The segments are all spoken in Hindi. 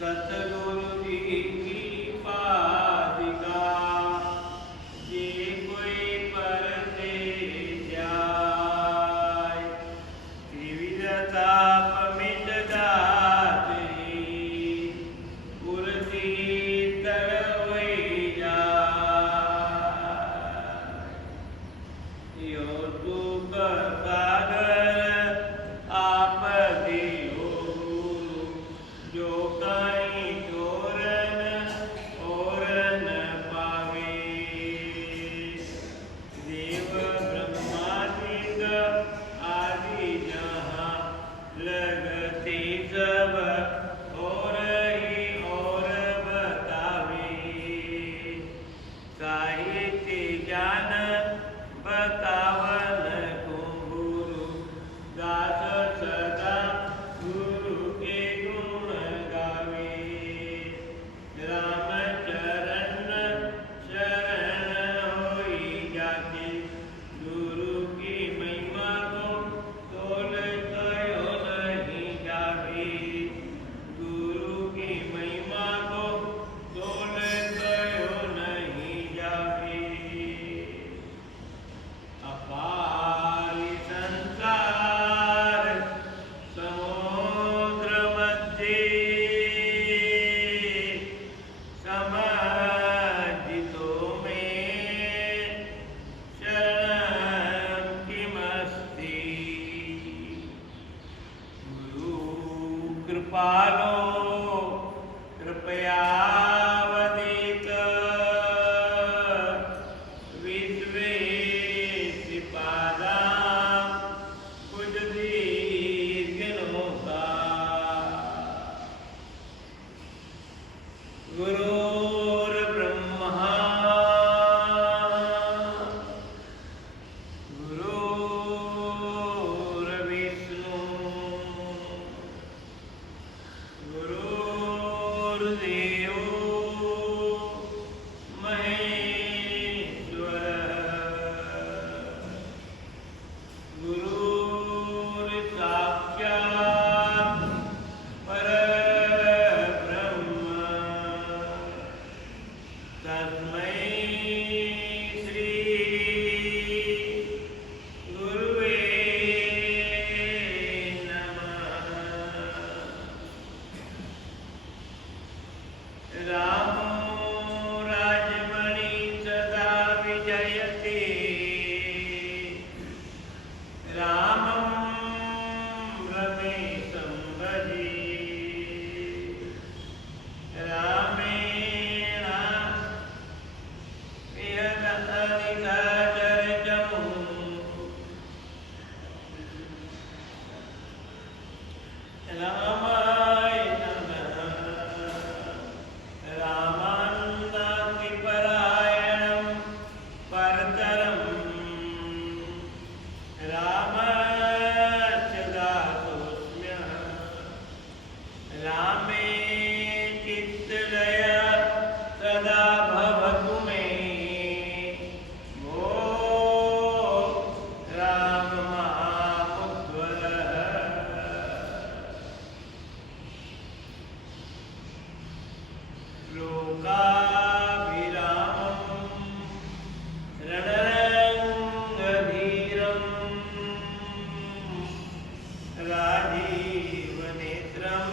सतगुरु जी की पादिका जे कोई पर से जाय त्रिविध ताप मिट जाते उरती तर होई जाय यो दुख सागर आप दियो गुरु जो कहीं चोरन और न पावे देव ब्रह्मादिक आदि जहाँ लगती सब और ही और बतावे साहित्य ज्ञान बतावन को गुरु दास सदा गुरु के गुण गावे रामचरण शरण होई जाते गुरु की महिमा को तोल कयो नहीं जावे गुरु की महिमा को तोल कयो नहीं जावे अपारी संसार समुद्र मध्य समाजितो में शरण किमस्ति गुरु कृपालो कृपयावदित विश्वेश्वपादा कुछ दीर्घनोका गुरुर्ब्रह्मा गुरुर्विष्णु गुरुर्देवो महेश्वरः गुरुर्साक्षात् परब्रह्म तस्मै श्री गुरुवे नमः रामो राजमणि सदा विजयते रामं रमेशं भजे रामेण यदनिसचरितं रामाय नमः रामान्नातिपरायणं परतरं रामस्य दासोऽस्म्यहं रामे चित्तलय सदा भवतु मे भो राम महामुद्वरः लोकाभिरामं रणरङ्गधीरं राजीवनेत्रं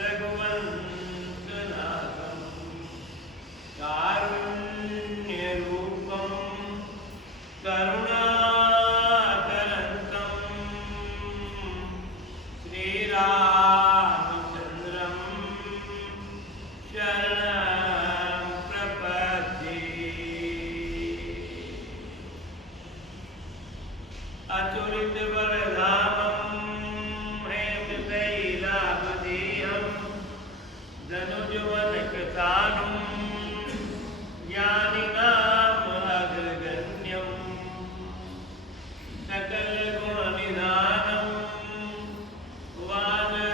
रघुवंशनाथं कारुण्यरूपं करुणाकरन्तं श्रीरामचन्द्रं शरणं प्रपद्ये अतुलित बलधामं हेमशैलाभदेहं धनुजवनकृतानं ज्ञानिनामग्रगण्यं सकलगुणनिधानं वानर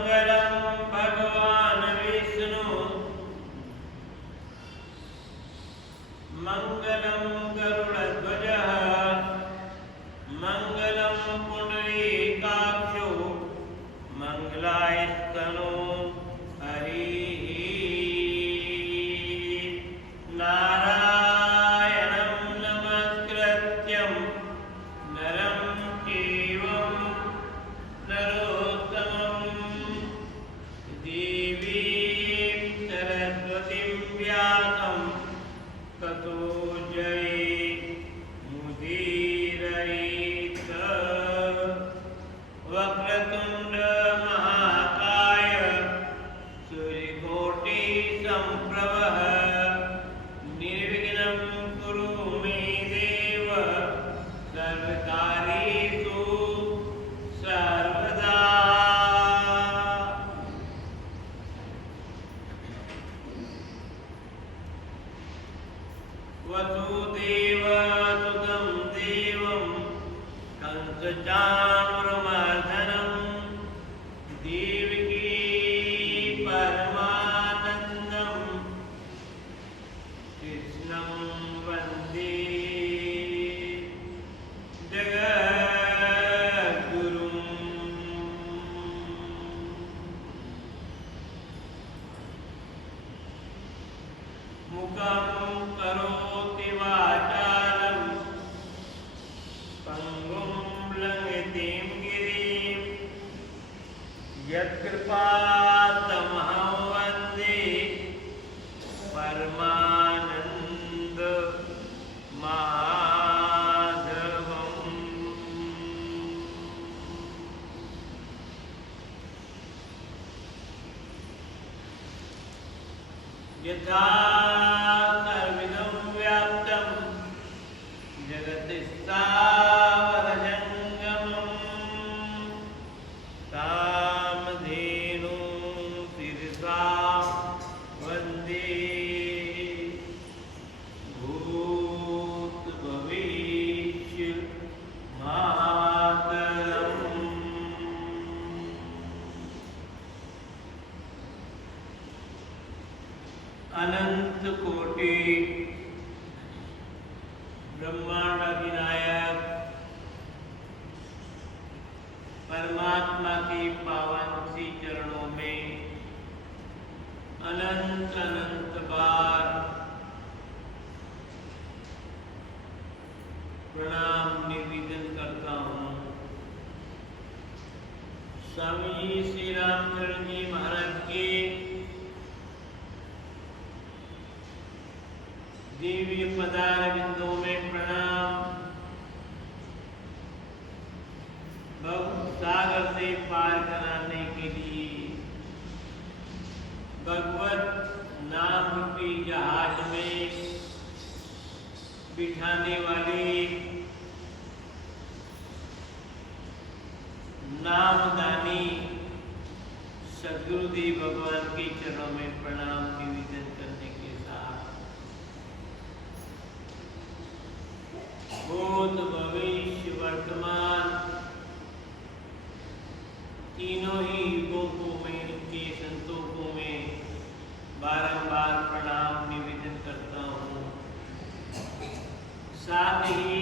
मंगलम भगवान विष्णु मंगलम गरुड़ध्वजः मंगलम पुंडरीकाक्षो मंगलायतनो हरिः नारायणं नमस्कृत्यं नरं चैव नरोत्तमं देवीं सरस्वतीं व्यासं ततो जयमुदीरयेत्। वक्रतुण्ड महाकाय सूर्यकोटिसम्प्रभः निर्विघ्नं कुरु मे देव सर्वकार्येषु सर्वदा। वसुदेवसुतं देवं कंसचाणूरमर्दनं देवकी परमानन्दं कृष्णं वन्दे जगद्गुरुम्। मुखं करोति वाचालं पंगुं लंघयितुं गिरिं यत्कृपातमहं वन्दे परमानन्द माधवम्। यथा सर्वमिदं व्याप्तं जगत्स्थावरजङ्गमं कामधेनुं शिरसा वन्दे भूतभविष्य मातरम्। अनंत कोटि ब्रह्मांड अधिनायक परमात्मा के पावन सी चरणों में अनंत अनंत बार प्रणाम निवेदन करता हूँ। स्वामी श्री रामचंद्र जी महाराज के दिव्य पदार बिंदुओं में प्रणाम। भव सागर से पार कराने के लिए भगवत नाम रूपी जहाज में बिठाने वाले नामदानी सद्गुरुदेव भगवान के चरणों में प्रणाम निवेदन करने के साथ भूत भविष्य वर्तमान तीनों ही युगों में के संतों को मैं बारंबार प्रणाम निवेदन करता हूँ। साथ ही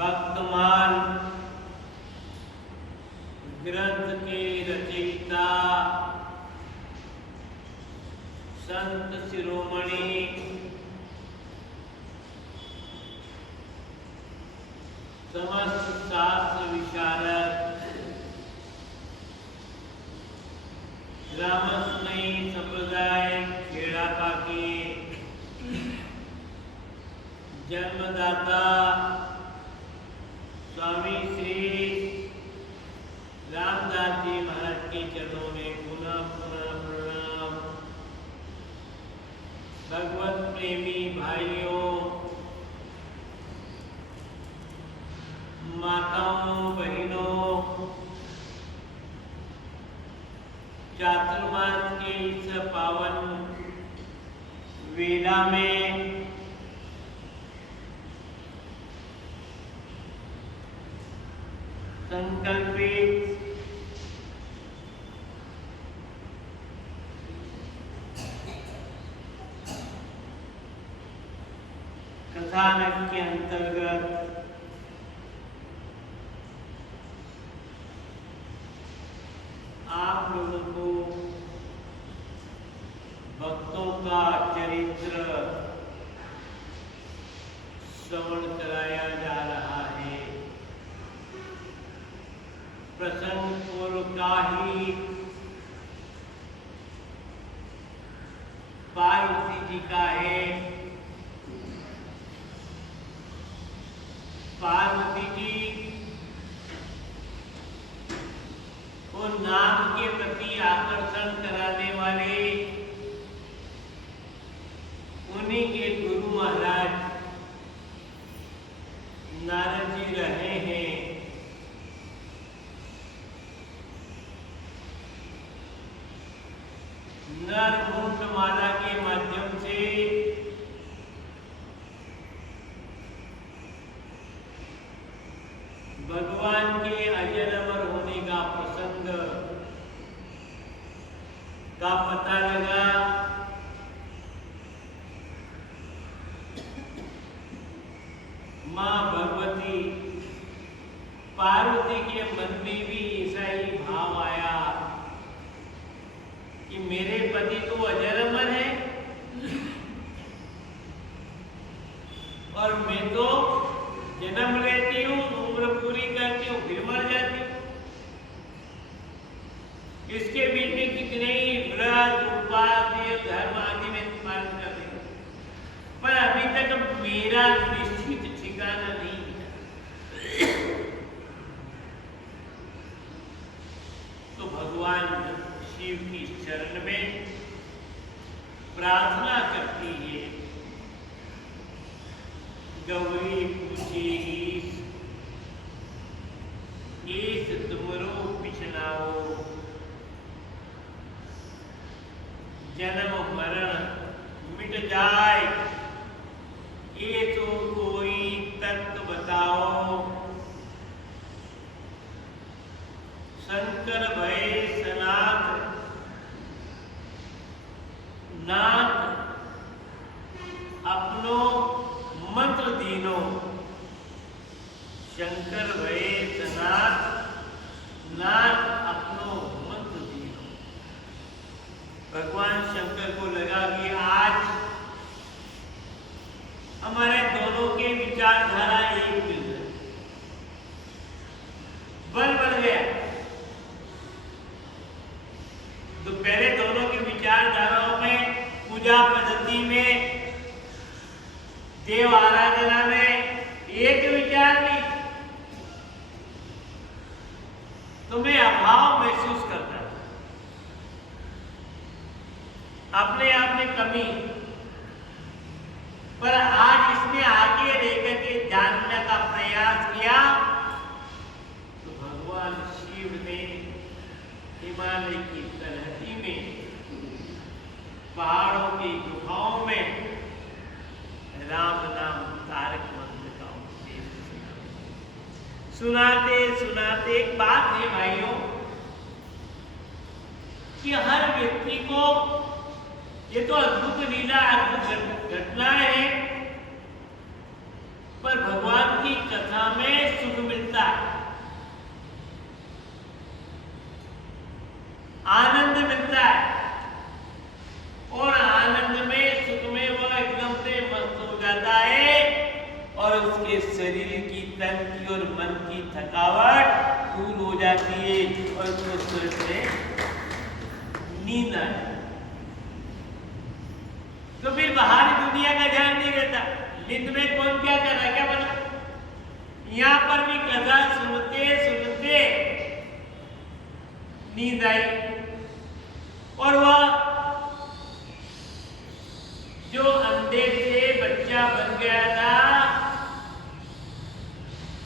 वर्तमान ग्रंथ के रचयिता संत शिरोमणि समस्त शास्त्र विशारद रामस्मयी संप्रदाय खेड़ापा के जन्मदाता स्वामी श्री रामदास जी महाराज के चरणों में पुनः पुनः प्रणाम। भगवत प्रेमी भाइयों, माताओं, बहनों, चातुर्मास के इस पावन वेला में संकल्पित कथानक के अंतर्गत आप लोगों को भक्तों का चरित्र श्रवण कराया जा रहा है। प्रसंग पूर्व का ही पार्वती जी का है। पार्वती जी वो नाम के प्रति आकर्षण कराने वाले उन्हीं के गुरु महाराज नारद जी रहे हैं। नरमुंड माला के माध्यम से भगवान के अजर अमर होने का प्रसंग का पता लगा। मां भगवती पार्वती के मन में भी ऐसा ही भाव आया कि मेरे पति तो अजर अमर है और मैं तो जन्म लेती हूँ, उम्र पूरी करती हूँ, फिर मर जाती हूँ। इसके बीच में कितने ही व्रत उपाध्याय धर्म आदि में पालन करते हैं, पर अभी तक मेरा निश्चित ठिकाना नहीं है। तो भगवान शिव की शरण में प्रार्थना करती है। गौरी पूछेगी ईस तुमरो पिछनाओ, जन्म मरण मिट जाए ये तो कोई तत्व बताओ। शंकर भय सनाथ नाथ अपनो मंत्र दीनो। शंकर भय सनाथ नाथ अपनो मंत्र दीनो। भगवान शंकर को लगा कि आज हमारे दोनों के विचारधारा एक मिल गए, बल बढ़ गया। तो पहले दोनों की विचारधाराओं में, पूजा पद्धति में, देव आराधना में एक विचार नहीं, तो मैं अभाव महसूस करता था, अपने आप में कमी। पर आज इसने आगे रहकर के जानने का प्रयास किया तो भगवान शिव ने हिमालय की तलहटी में, पहाड़ों की गुफाओं में राम नाम तारक मंत्र का उपदेश सुनाते सुनाते एक बात है भाइयों कि हर व्यक्ति को, ये तो अद्भुत लीला, अद्भुत घटना है, पर भगवान की कथा में सुख मिलता है, आनंद मिलता है, और आनंद में, सुख में वह एकदम से मस्त हो जाता है और उसके शरीर की, तन की और मन की थकावट दूर हो जाती है और उसको स्वर्ग में नींद आ जाती। तो फिर बाहरी दुनिया का ध्यान नहीं रहता, नित्य में कौन क्या कर रहा, क्या बना। यहाँ पर भी कथा सुनते सुनते नींद आई और वह जो अंधे से बच्चा बन गया था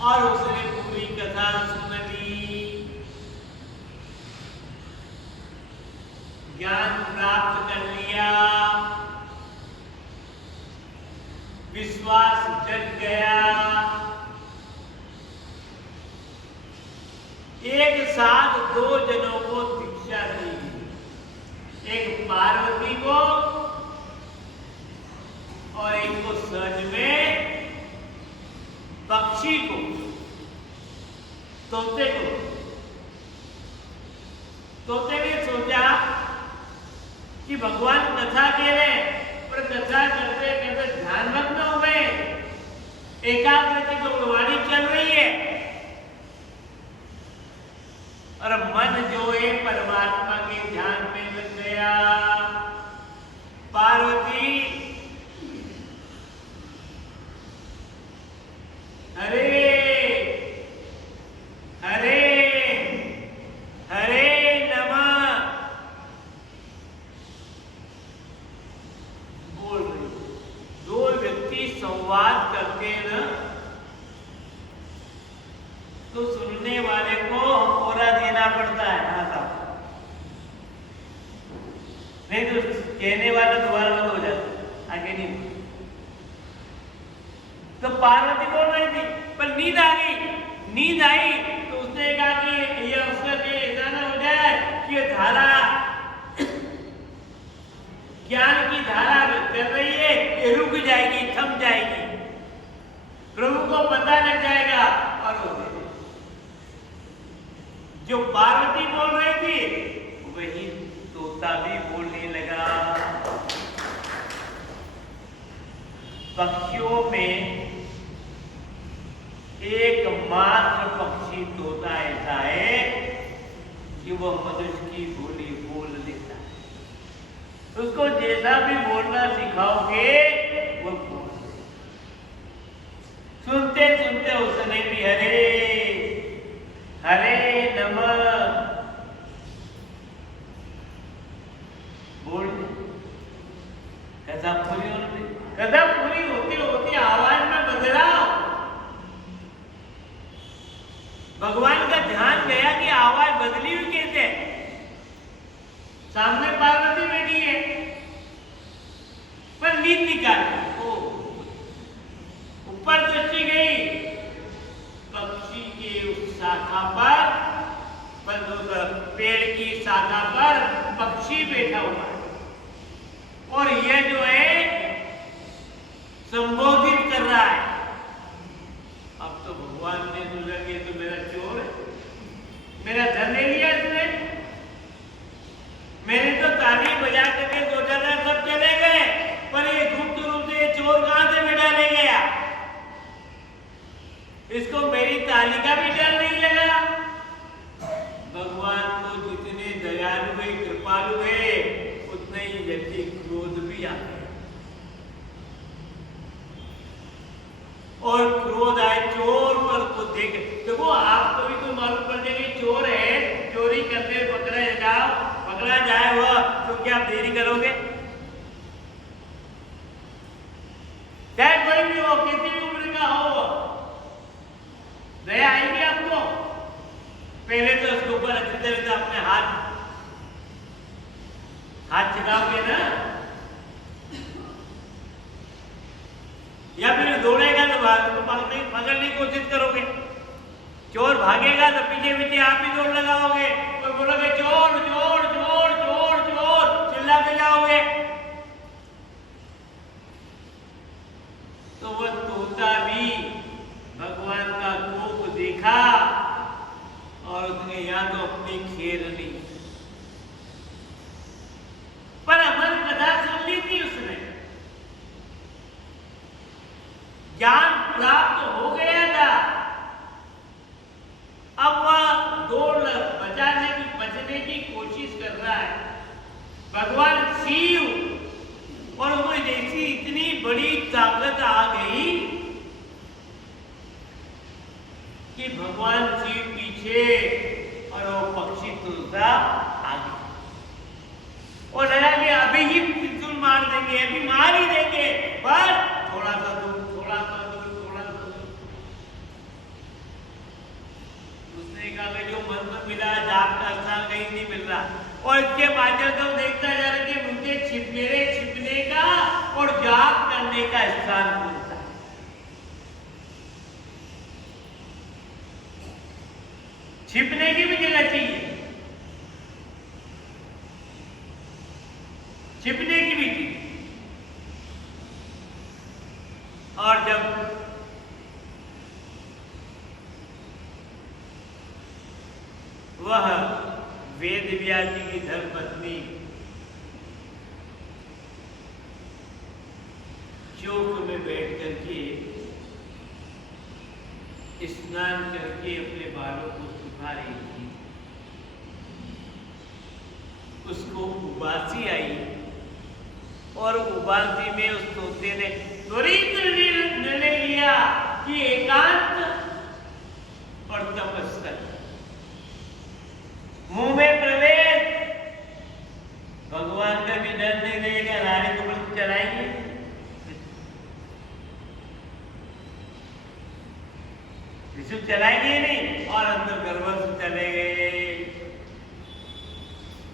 और उसने पूरी कथा सुन ली, ज्ञान प्राप्त कर लिया, विश्वास जग गया। एक साथ दो जनों को दीक्षा दी, एक पार्वती को और एक को सहज में पक्षी को, तोते ने सोचा कि भगवान कथा कह रहे, पर कथा करते करते ध्यानमग्न हो गए, एकाग्र की तो वाणी चल रही है और मन जो है परमात्मा के ध्यान में लग गया। पार्वती हरे हरे हरे नमः बोल रही। दो व्यक्ति संवाद करते हैं ना, तो सुनने वाले को होरा देना पड़ता है। नहीं तो कहने वाला दोबारा बंद हो जाता, आगे नहीं। तो पार्वती बोल रही थी, पर नींद आ गई। नींद आई तो उसने कहा कि ये अवसर पे ऐसा ना हो जाए कि ये धारा, ज्ञान की धारा कर रही है, ये रुक जाएगी, थम जाएगी, प्रभु को पता लग जाएगा और हो जाएगा। जो पार्वती बोल रही थी वही तोता भी बोलने लगा। पक्षियों में एकमात्र पक्षी तोता ऐसा है कि वो मनुष्य की बोली बोल लेता है। उसको जैसा भी बोलना सिखाओगे वो बोल। सुनते सुनते उसने भी हरे हरे नमः बोल। कथा पूरी होती, कथा पूरी होती होती आवाज में बदलाव। भगवान का ध्यान गया कि आवाज बदली हुई कैसे। सामने पार्वती बैठी है पर नींद निकाली, ऊपर दृष्टि गई, पक्षी के उस शाखा पर, पेड़ की शाखा पर पक्षी बैठा हुआ है और यह जो है संबोधित कर रहा है। अब तो भगवान ने सोचा कि तो मेरा चोर है, मेरा धन ले लिया इसने। मैंने तो ताली बजा करके सोचा था सब चले गए, पर ये गुप्त रूप से चोर कहां से बेटा ले गया। इसको मेरी ताली का भी डर नहीं लगा। भगवान को जितने दयालु है, कृपालु है, उतने ही जल्दी क्रोध भी आ गया और क्रोध आए चोर पर को देख। देखो आपको भी तो मालूम पड़ जाएगी चोर है, चोरी करते पकड़ा जाए वह, तो क्या आप देरी करोगे? चाहे कोई भी हो, किसी भी उम्र का हो, दया आएगी आपको। पहले तो उसके ऊपर अच्छी तरह से अपने हाथ छिड़ाओगे ना, या फिर दौड़ेगा तो पकड़ने की कोशिश करोगे। चोर भागेगा तो पीछे पीछे आप भी दौड़ लगाओगे और बोलोगे चोर चोर चोर चोर चोर, चिल्लाते जाओगे। तो वह तोता भी भगवान का कोप देखा और उसने यहाँ तो अपनी खेर ली, पर अमर कथा सुन ली थी उसने, ज्ञान प्राप्त हो गया था। अब वह बचने की कोशिश कर रहा है। भगवान शिव और वो जैसी इतनी बड़ी ताकत आ गई कि भगवान शिव पीछे और वो पक्षी तुलसा आगे, और लगा कि अभी ही त्रिशूल मार देंगे, अभी मार ही देंगे, पर थोड़ा सा दूर, थोड़ा सा दूर, थोड़ा सा दूर। उसने कहा कि जो मंत्र मिला जाप का स्थान कहीं नहीं मिल रहा, और इसके माध्यम से देखता जा रहा कि मुझे छिपने का और जाप करने का स्थान मिलता है। छिपने की भी जगह चाहिए, छिपने की भी चीज। और जब वेद व्यास जी की धर्मपत्नी चौक में बैठ करके स्नान करके अपने बालों को सुखा रही थी। उसको उबासी आई और उबासी में उस तोते ने त्वरित निर्णय लिया कि एकांत और तपस्या मुंह में प्रवेश। भगवान का भी डर नहीं रहेगा, रानी को बल चलाएंगे। विष्णु चलाएंगे नहीं और अंदर गर्भ से चले गए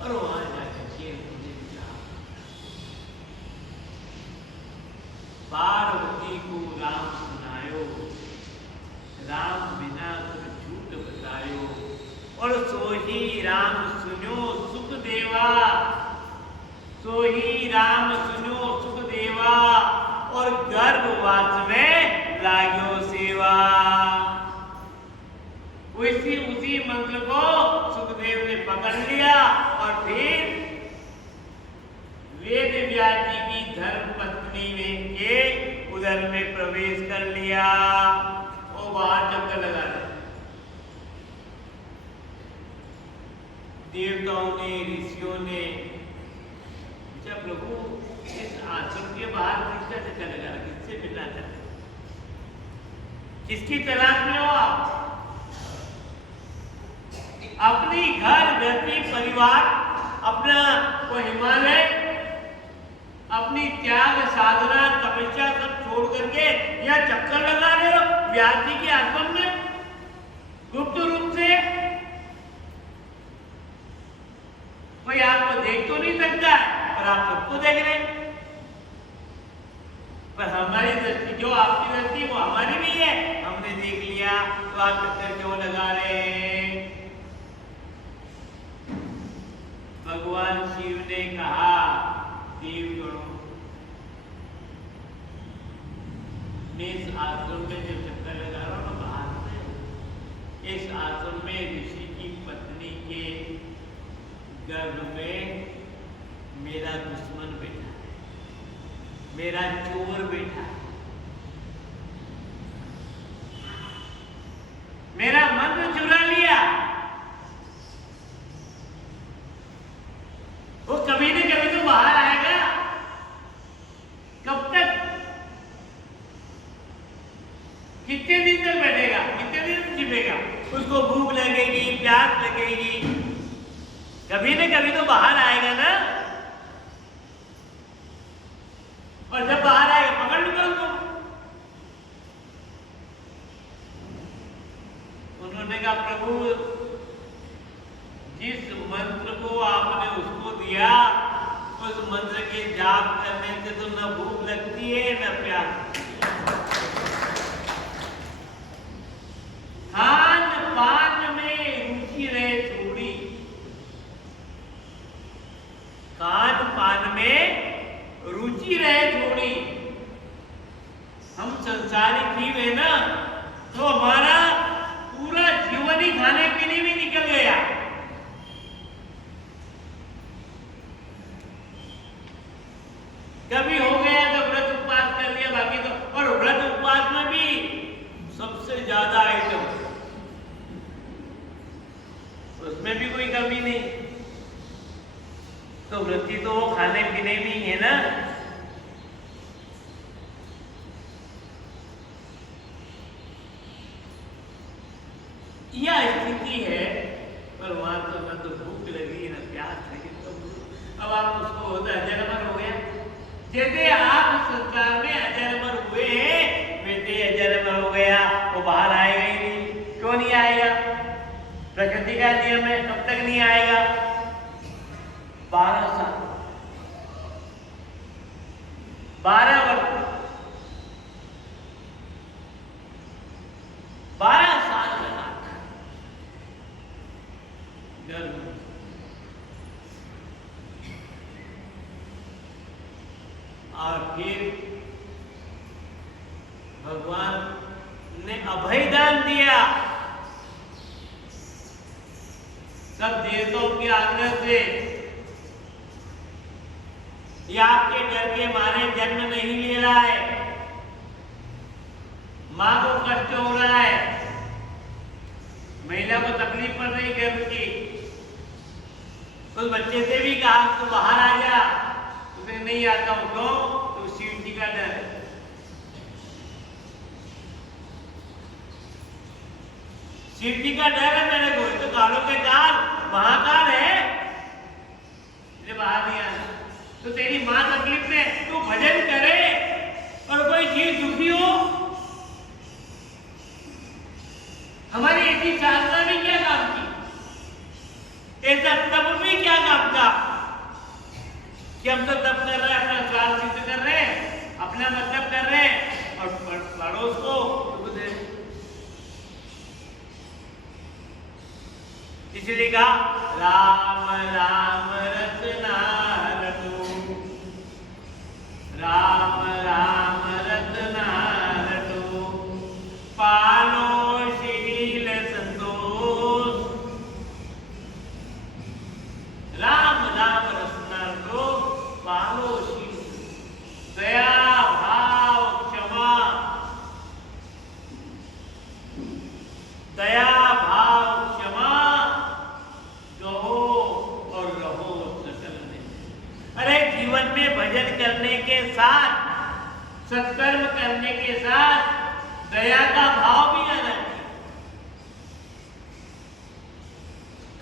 और वहां जाकर पार्वती को राम सुनायो, राम बिना कुछ झूठ बतायो और सोही राम सुनो सुख देवा, सोही राम सुनो सुख देवा और गर्भवास में लाग्यो सेवा। उसी मंत्र को सुखदेव ने पकड़ लिया और फिर वेद व्यास जी की धर्म पत्नी में के उदर में प्रवेश कर लिया और बाहर चक्कर लगा रहे। देवताओं ने, ऋषियों ने जब प्रभु इस आश्रम के बाहर किसका चक्कर लगा रहा, किससे मिलना चाहते, किसकी तलाश में हो आप? अपनी घर गृहस्थी परिवार, अपना वो हिमालय, अपनी त्याग साधना तपस्या सब छोड़ करके यह चक्कर लगा रहे हो व्यास जी के आश्रम में गुप्त रूप से। कोई आपको देख तो नहीं सकता पर आप सबको देख रहे हैं। पर हमारी दृष्टि, जो आपकी दृष्टि वो हमारी भी है, हमने देख लिया तो आप चक्कर क्यों लगा रहे हैं? भगवान शिव ने कहा, देवगणों, मैं इस आश्रम में जो चक्कर लगा रहा हूं बाहर से, इस आश्रम में ऋषि की पत्नी के गर्भ में मेरा दुश्मन बैठा है, मेरा चोर बैठा है, मेरा मंत्र चुरा लिया। वो कभी न कभी तो बाहर आएगा। कब तक, कितने दिन तक बैठेगा, कितने दिन तक छिपेगा? उसको भूख लगेगी, प्यास लगेगी, कभी न कभी तो बाहर आएगा ना। और जब बाहर आएगा पकड़ लूंगा उसको। उन्होंने कहा, प्रभु जिस मंत्र को आपने उसको दिया, उस मंत्र के जाप करने से तो न भूख लगती है न प्यास। खान पान में रुचि रहे थोड़ी, खान पान में रुचि रहे थोड़ी। हम संसारी जीव है ना, तो हमारा पूरा जीवन ही खाने पीने में निकल गया। कभी हो गया तो व्रत उपवास कर लिया, बाकी तो, और व्रत उपवास में भी सबसे ज्यादा आइटम, उसमें भी कोई कमी नहीं। तो व्रती तो वो खाने पीने भी है ना। यह स्थिति है, पर वहां तो न तो भूख लगी न प्यास लगी। तो अब आप उसको अजर अमर हो गया। जैसे आप संसार में अजर अमर हुए हैं, वैसे अजर अमर हो गया। वो बाहर आएगा ही नहीं। क्यों नहीं आएगा? प्रकृति का नियम है, कब तक नहीं आएगा? 12 साल, 12 वर्ष, 12 साल लगा गर्भ। और फिर भगवान ने अभय दान दिया। सब देवताओं के आग्रह से या आपके डर के मारे जन्म नहीं ले रहा है, मां को कष्ट हो रहा है, महिला को तकलीफ पड़ रही गर्भ की, उस बच्चे से भी कहा तो बाहर आ जा, उसने नहीं आता हूं तो शिव जी का डर है। शिव जी का डर है मेरे को, तो कालों के काल महाकाल है, मुझे बाहर नहीं आना। तो तेरी मां तकलीफ में तू भजन करे और कोई जीव दुखी हो, हमारी ऐसी साधना भी क्या काम की, ऐसा तप भी क्या काम का कि हम तो तप कर रहे हैं, अपना स्वार्थ सिद्ध कर रहे हैं, अपना मतलब कर रहे हैं और पड़ोस को दुख दे। इसलिए कहा राम राम रतना रटो, राम राम रतना रटो, पालो शील संतोष। राम राम रतना रटो, पालो शील, दया भाव क्षमा, दया भाव क्षमा कहो और रहो सकल में। अरे जीवन में भजन करने के साथ, सत्कर्म करने के साथ दया का भाव भी आना चाहिए,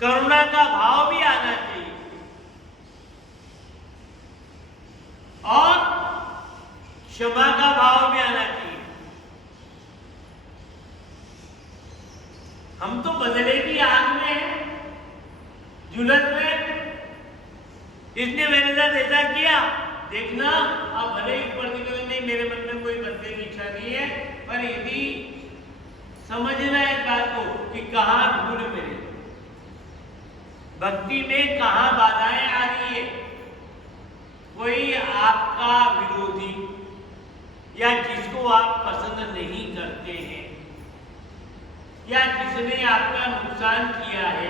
करुणा का भाव भी आना चाहिए और क्षमा का भाव भी आना चाहिए। हम तो बदले की आग में हैं, झुलस में, इसने मेरे साथ ऐसा किया, देखना आप भले ही ऊपर निकले, नहीं मेरे मन में कोई बदले की इच्छा नहीं है, पर यदि समझना है इस बात को कि कहां भूल मेरे भक्ति में कहां बाधाएं आ रही है। कोई आपका विरोधी या जिसको आप पसंद नहीं करते हैं या जिसने आपका नुकसान किया है,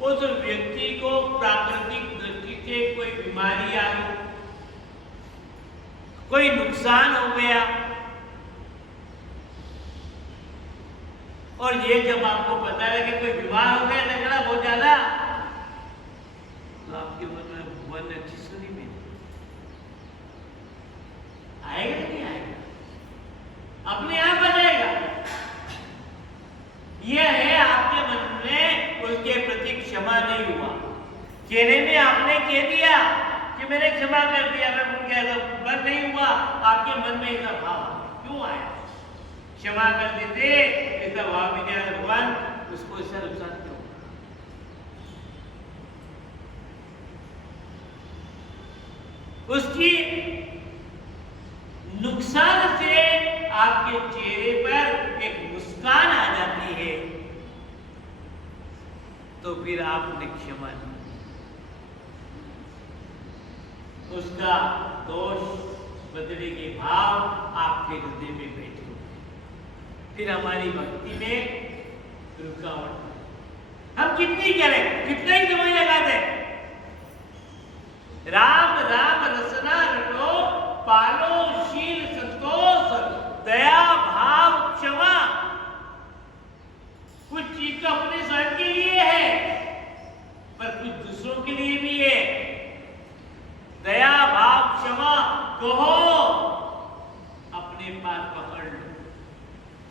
उस व्यक्ति को प्राकृतिक दृष्टि से कोई बीमारी आ गई, कोई नुकसान हो गया, और ये जब आपको पता है कि कोई बीमार हो गया लग बहुत ज्यादा, तो आपके मन में भगवान ने अच्छी सुनी में आएगा नहीं आएगा, अपने आप आ जाएगा। यह है आपके मन में उसके प्रति क्षमा नहीं हुआ, कहने में आपने कह दिया कि मैंने क्षमा कर दिया, मैं भूल गया, तो बंद नहीं हुआ, आपके मन में ऐसा भाव क्यों आया? क्षमा कर देते, ऐसा भाव भी नहीं, भगवान उसको ऐसा नुकसान क्यों? उसकी नुकसान से आपके चेहरे पर एक मुस्कान आ जाती है, तो फिर आपने क्षमा दी, उसका दोष बदले के भाव आपके हृदय में बैठे, फिर हमारी भक्ति में रुकावट। हम कितनी करें, कितना ही समय लगा दें, राम राम रसना रटो, पालो शील संतोष, दया भाव क्षमा। कुछ चीज तो अपने स्वयं के लिए है, पर कुछ दूसरों के लिए भी है। दया भाव क्षमा कहो, अपने पास पकड़ लो,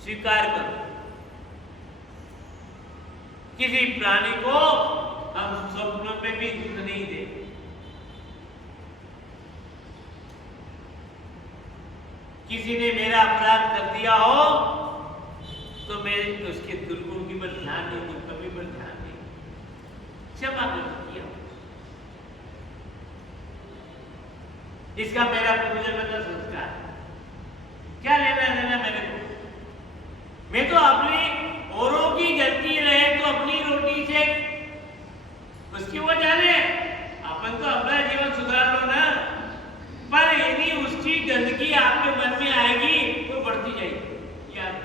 स्वीकार करो। किसी प्राणी को हम स्वप्नों में भी दुख नहीं देते। किसी ने मेरा अपराध कर दिया हो तो मैं उसके दुर्गुण की पर ध्यान नहीं दूं, कभी पर ध्यान नहीं, क्षमा कर दिया। इसका मेरा पूजन का संस्कार क्या लेना देना मेरे को? मैं तो अपनी औरों की गलती रहे तो अपनी रोटी से उसकी वो जाने, अपन तो अपना जीवन सुधार लो ना। पर यदि उसकी गंदगी आपके मन में आएगी तो बढ़ती जाएगी। याद,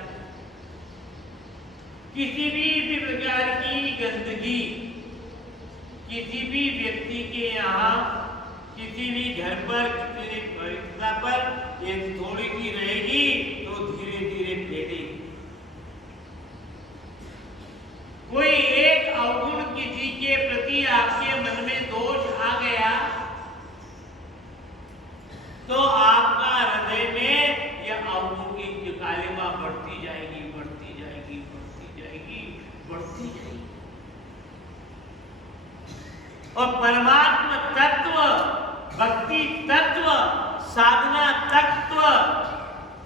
किसी भी प्रकार की गंदगी किसी भी व्यक्ति के यहाँ, किसी भी घर पर, किसी भी परीक्षा पर ये थोड़ी सी रहेगी तो धीरे धीरे फैलेगी। कोई एक अवगुण किसी के प्रति आपके मन में दोष आ गया तो आपका हृदय में यह अवगुण की कालिमा बढ़ती जाएगी, बढ़ती जाएगी, बढ़ती जाएगी, बढ़ती जाएगी। और परमात्मा तत्व, भक्ति तत्व, साधना तत्व,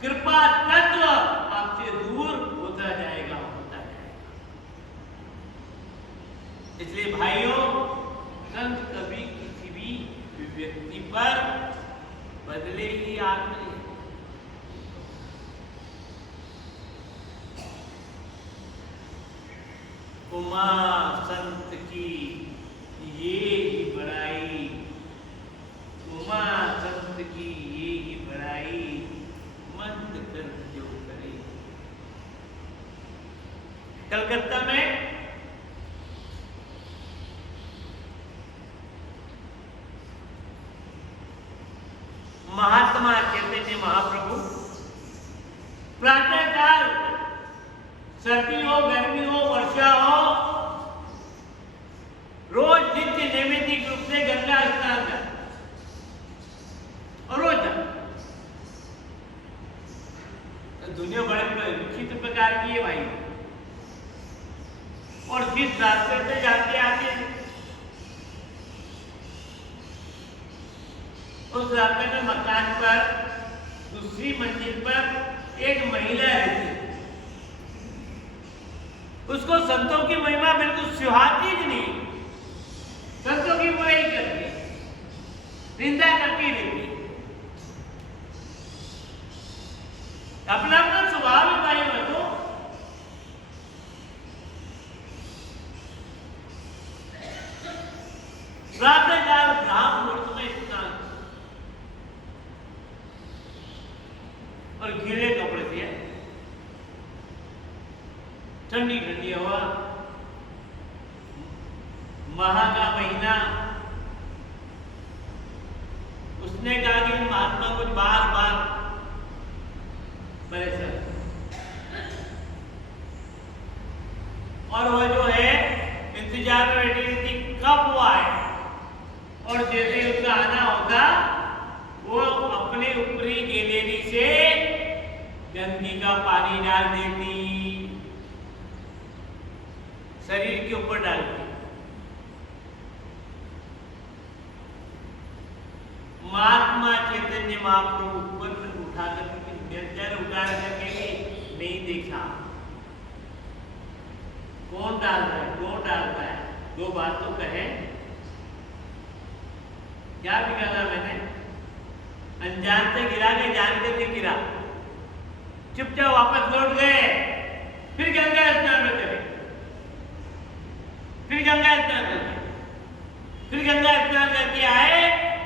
कृपा तत्व आपसे दूर होता जाएगा, होता जाएगा। इसलिए भाइयों, संत कभी किसी भी व्यक्ति पर बदले ही आदमी। उमा संत की ये ही बड़ाई, उमा संत की ये ही बड़ाई, मंद कर जो करे। कलकत्ता में महात्मा चैतन्य महाप्रभु प्रातःकाल, सर्दी हो, गर्मी हो, वर्षा हो, रोज नित्य नैमित्तिक रूप से गंगा स्नान कर और रोज दुनिया बड़े विचित्र प्रकार की है भाई। और जिस रास्ते से जाते आते हैं उस रास्ते में मकान पर दूसरी मंजिल पर एक महिला रहती है। उसको संतों की महिमा बिल्कुल सुहाती ही नहीं, संतों की बुराई करती, निंदा करती रहती। अपना अपना स्वभाव है भाई। मैं तो प्रातःकाल ब्राह्म मुहूर्त में स्नान और गीले कपड़े दिए, ठंडी ठंडी हवा, माह का महीना। उसने कहा कि महात्मा कुछ बार बार परेशान, और वह जो है इंतजार में बैठी थी कब वो आए। और जैसे उसका आना होता वो अपने ऊपरी गैलेरी से गंदगी का पानी डाल देती, शरीर के ऊपर डालती। महात्मा चैतन्य महाप्रभु ऊपर में उठा करके निरंतर उठा करके भी नहीं देखा कौन डाल रहा है, कौन डाल रहा है। दो बात तो कहे, क्या बिगाड़ा मैंने? अनजान से गिरा के जान के नहीं गिरा। चुपचाप वापस लौट गए, फिर गंगा स्नान में चले, फिर गंगा स्नान करके, फिर गंगा स्नान करके आए।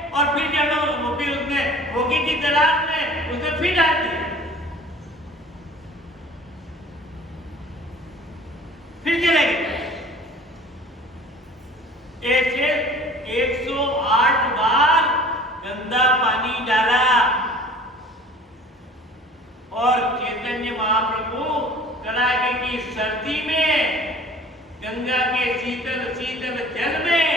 और फिर जब फिर उसने भोगी की तलाश में उसने फिर डाल दिया, फिर चले गए। ऐसे 108 बार गंदा पानी डाला। और चैतन्य महाप्रभु कड़ाके की सर्दी में गंगा के शीतल शीतल जल में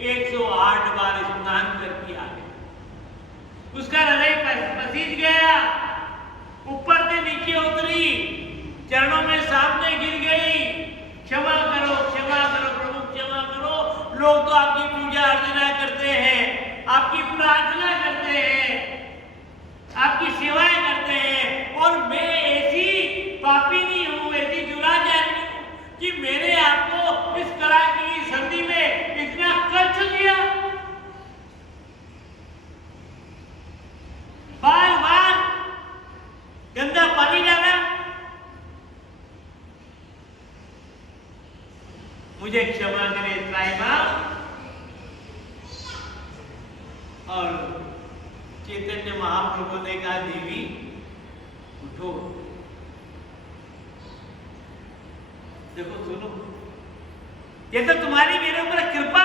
108 बार स्नान करके आ गए। उसका हृदय पसीज गया, ऊपर से नीचे उतरी, चरणों में सामने गिर गई। क्षमा करो प्रभु, क्षमा करो। लोग तो आपकी पूजा अर्चना करते हैं, आपकी प्रार्थना करते हैं, आपकी सेवाएं करते हैं, और मैं ऐसी पापी नहीं हूं, ऐसी दुराचारी नहीं हूं कि मैंने आपको इस तरह की सर्दी में इतना कष्ट दिया। बार बार गंदा पानी डाला। मुझे क्षमा करे त्राहिमाम। और चैतन्य महाप्रभु ने कहा, देवी उठो, देखो सुनो, ये तो तुम्हारी मेरे ऊपर कृपा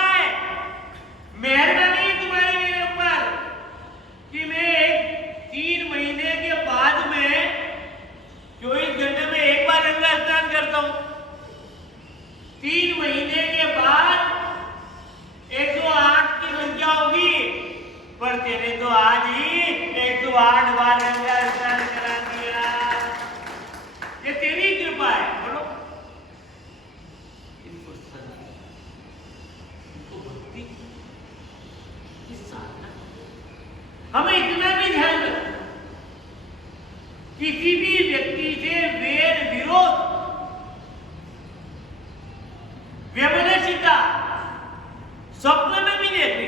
स्वप्न में भी देखते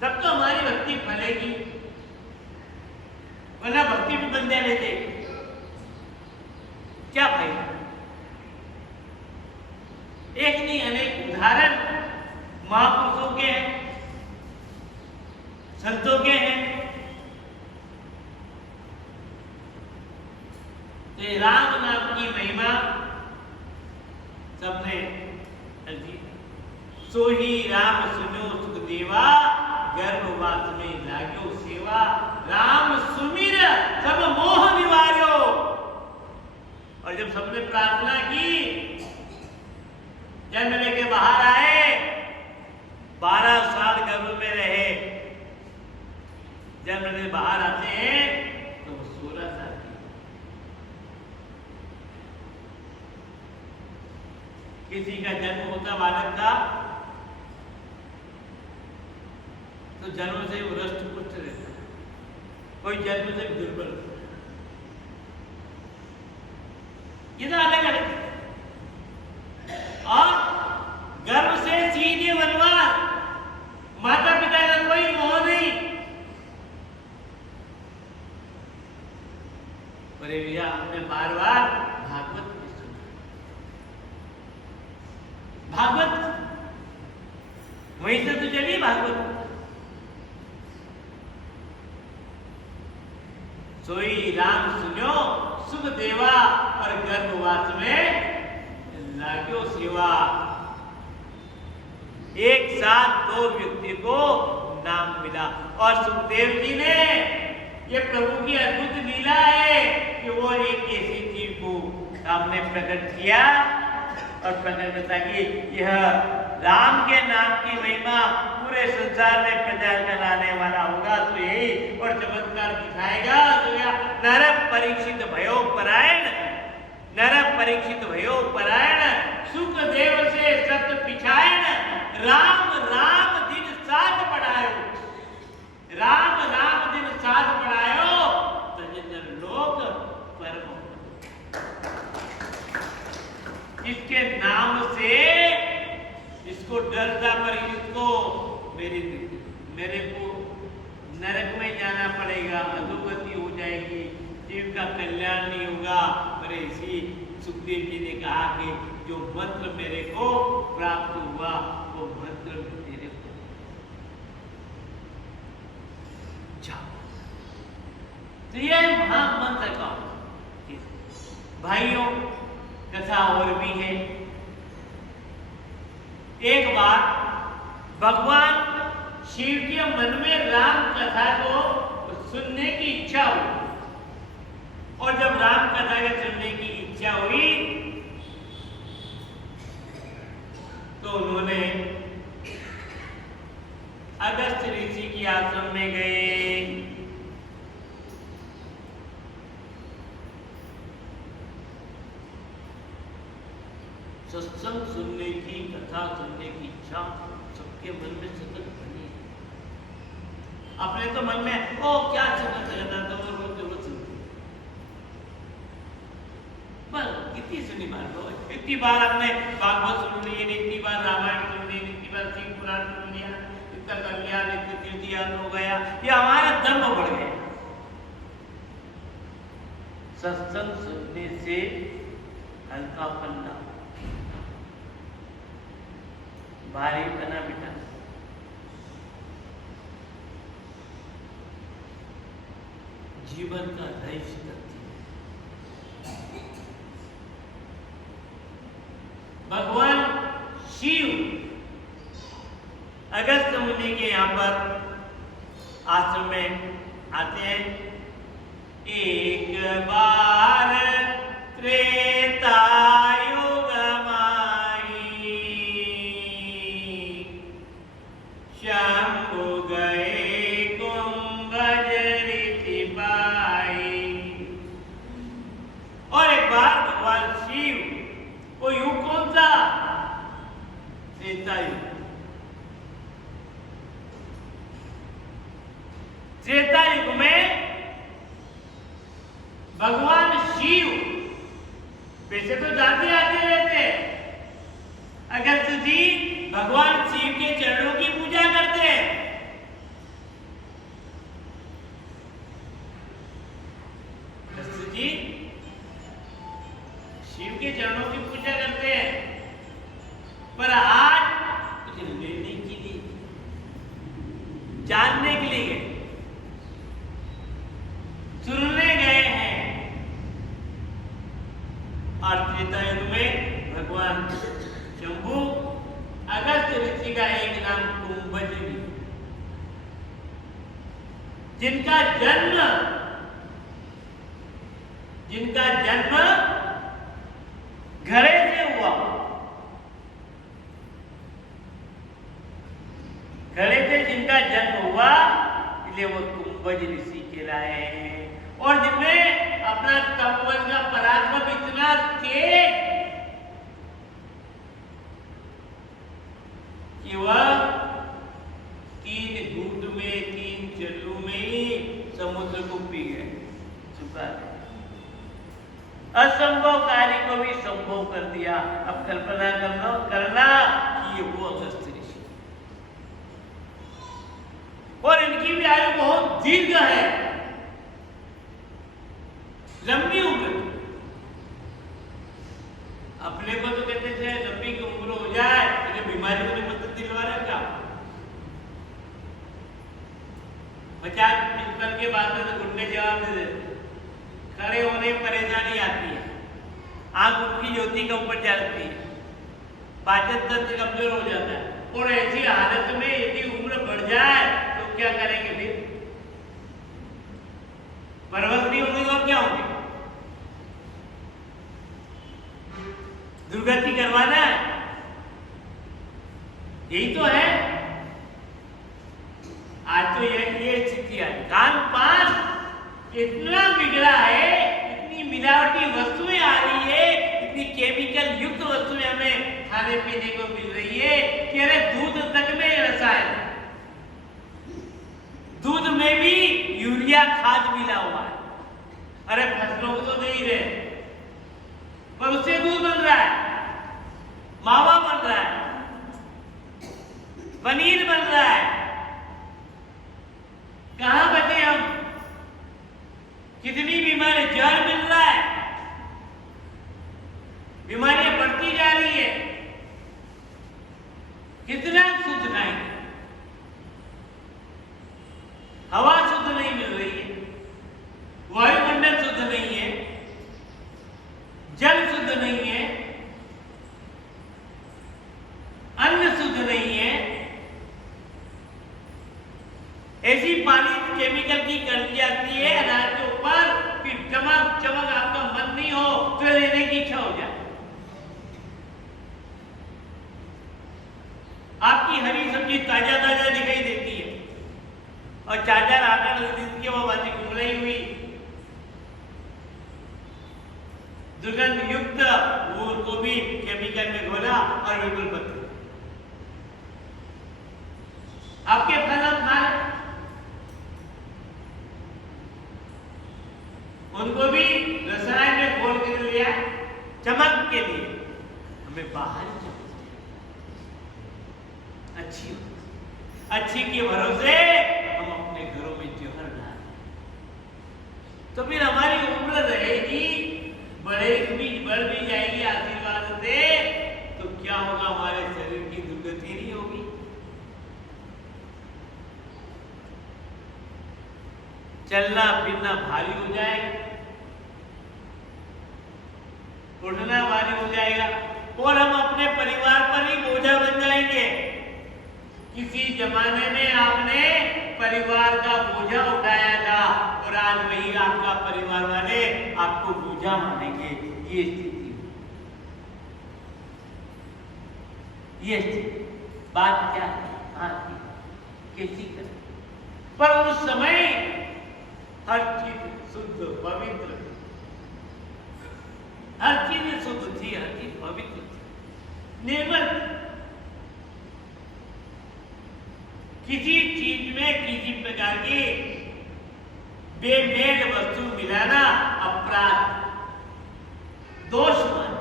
तब तो हमारी भक्ति फलेगी, वरना भक्ति भी बन जाने थे क्या फायदा। एक नहीं अनेक उदाहरण महापुरुषों के हैं, संतों के हैं। तो राम नाम की महिमा सबने जी, सो ही राम सुनो सुखदेवा, गर्भवास में लाग्यो सेवा, राम सुमिर सब मोह निवार्यो। और जब सबने प्रार्थना की, जन्म लेके बाहर आए, 12 साल गर्भ में रहे, जन्म लेके बाहर आते हैं तो 16 साल की। किसी का जन्म होता बालक का तो जन्म से वो रष्ट पुष्ट रहता है, कोई जन्म से दुर्बल। ये तो अलग अलग। और गर्भ से सीधे वनवास, माता पिता का कोई मोह नहीं। अरे भैया हमने बार बार भागवत सुना, भागवत वहीं से तो चलिए भागवत। सोई राम सुनो सुख देवा, और गर्भवास में लाग्यो सेवा। एक साथ 2 व्यक्ति को नाम मिला। और सुखदेव जी ने, ये प्रभु की अद्भुत लीला है कि वो एक ऐसी चीज को सामने प्रकट किया और प्रकट करता कि यह राम के नाम की महिमा पूरे संसार में प्रचार कराने वाला होगा तो यही, और चमत्कार दिखाएगा तो यह नर परीक्षित भयो परायण, नर परीक्षित भयो परायण, सुख देव से सत पिछायण, राम राम दिन साथ पढ़ायो, राम राम दिन साथ पढ़ायो, तजन लोक परम। इसके नाम से इसको डर था, पर इसको मेरे को नरक में जाना पड़ेगा, अधोगति हो जाएगी, जीव का कल्याण नहीं होगा। पर इसी सुखदेव जी ने कहा कि जो मंत्र मेरे को प्राप्त हुआ वो मंत्र मेरे को जाओ। तो यह महामंत्र का भाइयों कथा और भी है। एक बार भगवान शिव के मन में राम कथा को सुनने की इच्छा हुई, और जब राम कथा के सुनने की इच्छा हुई तो उन्होंने अगस्त ऋषि की आश्रम में गए। सत्संग सुनने की, कथा सुनने की इच्छा सबके मन में सतत बनी है। अपने तो मन में ओ क्या सतत रहता तो वो सुनते, बस कितनी सुनी बात हो, इतनी बार हमने भागवत सुन ली, इतनी बार रामायण सुन ली, इतनी बार शिव पुराण सुन लिया, इतना कर लिया, इतना तीर्थयान हो गया, ये हमारा दम बढ़ गया। सत्संग सुनने से हल्कापन ना, भारी बना बेटा। जीवन का रहस्य करती है। भगवान शिव अगस्त मुनि के यहाँ पर आश्रम में आते हैं। एक बार त्रेता युग माही, शंभु गए कुंभज ऋषि पाई। और एक बार भगवान शिव, वो युग कौन सा? त्रेता युग। त्रेता युग में भगवान शिव वैसे तो जाते आते रहते, अगस्त जी भगवान शिव के चरणों की पूजा करते हैं। दत्त जी शिव के चरणों की पूजा करते हैं, पर आज कुछ लेने के लिए, जानने के लिए गए, सुनने गए हैं। और त्रेता युग में भगवान शंभु अगस्त ऋषि का एक नाम कुंभज भी, जिनका जन्म घड़े से हुआ, घड़े से जिनका जन्म हुआ, इसलिए वो कुंभज ऋषि कहलाए हैं। और जिनमें अपना तपोबल का पराक्रम इतना तेज कि वह 3 घूंट में, 3 चल्लू में ही समुद्र को पी गए, चुका गए। असंभव कार्य को भी संभव कर दिया। अब कल्पना करना कि ये वो अगस्त ऋषि, और इनकी भी आयु बहुत दीर्घ है, लंबी उम्र। अपने को तो कहते थे लंबी की उम्र हो जाए तो बीमारी को मदद दिलवा रहा क्या? 50-55 के बाद तो घुटने जवाब दे देते, खड़े होने परेशानी आती है, आंख उनकी ज्योति के ऊपर चलती है, पाचन तंत्र कमजोर हो जाता है। और ऐसी हालत में यदि उम्र बढ़ जाए तो क्या करेंगे फिर? परवश नहीं होंगे और क्या होंगे? दुर्गति करवाना है, यही तो है। आज तो ये स्थिति है, खान पान इतना बिगड़ा है, इतनी मिलावटी वस्तुएं आ रही है, इतनी केमिकल युक्त वस्तुएं हमें खाने पीने को मिल रही है कि अरे दूध तक में रसायन, दूध में भी यूरिया खाद मिला हुआ है। अरे फसलों को तो नहीं रहे, पर उससे दूध बन रहा है, मावा बन रहा है, पनीर बन रहा है। कहां बचे हम? कितनी बीमारी, जहर मिल रहा है, बीमारियां बढ़ती जा रही है। कितना शुद्ध खाएंगे? हवा शुद्ध नहीं मिल रही है, वायुमंडल शुद्ध नहीं है, जल शुद्ध नहीं है, अन्न शुद्ध नहीं है। ऐसी पानी केमिकल की कर दी जाती है अनाज के ऊपर कि चमक चमक आपका मन नहीं हो तो लेने की इच्छा हो जाए। आपकी हरी सब्जी ताजा ताजा दिखाई देती है और 4-8 दिन की वो बाजी कुमलाई हुई दुर्गंध युक्त वो को भी केमिकल में घोला और बिल्कुल बंद। आपके फल हम खा रहे, उनको भी रसायन में घोल कर लिया चमक के लिए। हमें बाहर चमक अच्छी के भरोसे हम अपने घरों में जहर डालें, तो फिर हमारी उम्र रहेगी, बढ़ भी जाएगी आशीर्वाद से, तो क्या होगा? हमारे शरीर की दुर्गति नहीं होगी। चलना फिरना भारी हो जाएगा, उठना भारी हो जाएगा, और हम अपने परिवार पर ही बोझा बन जाएंगे। किसी जमाने में आपने परिवार का बोझा उठाया था और आज वही आपका परिवार वाले आपको बोझा मानेंगे। ये स्थिति, ये स्थिति, बात क्या है? हाँ, कैसी कर? पर उस समय हर चीज शुद्ध पवित्र, हर चीज शुद्ध थी, हर चीज पवित्र थी, निर्मल। किसी चीज में किसी प्रकार की बेमेल वस्तु मिलाना अपराध, दोष मान।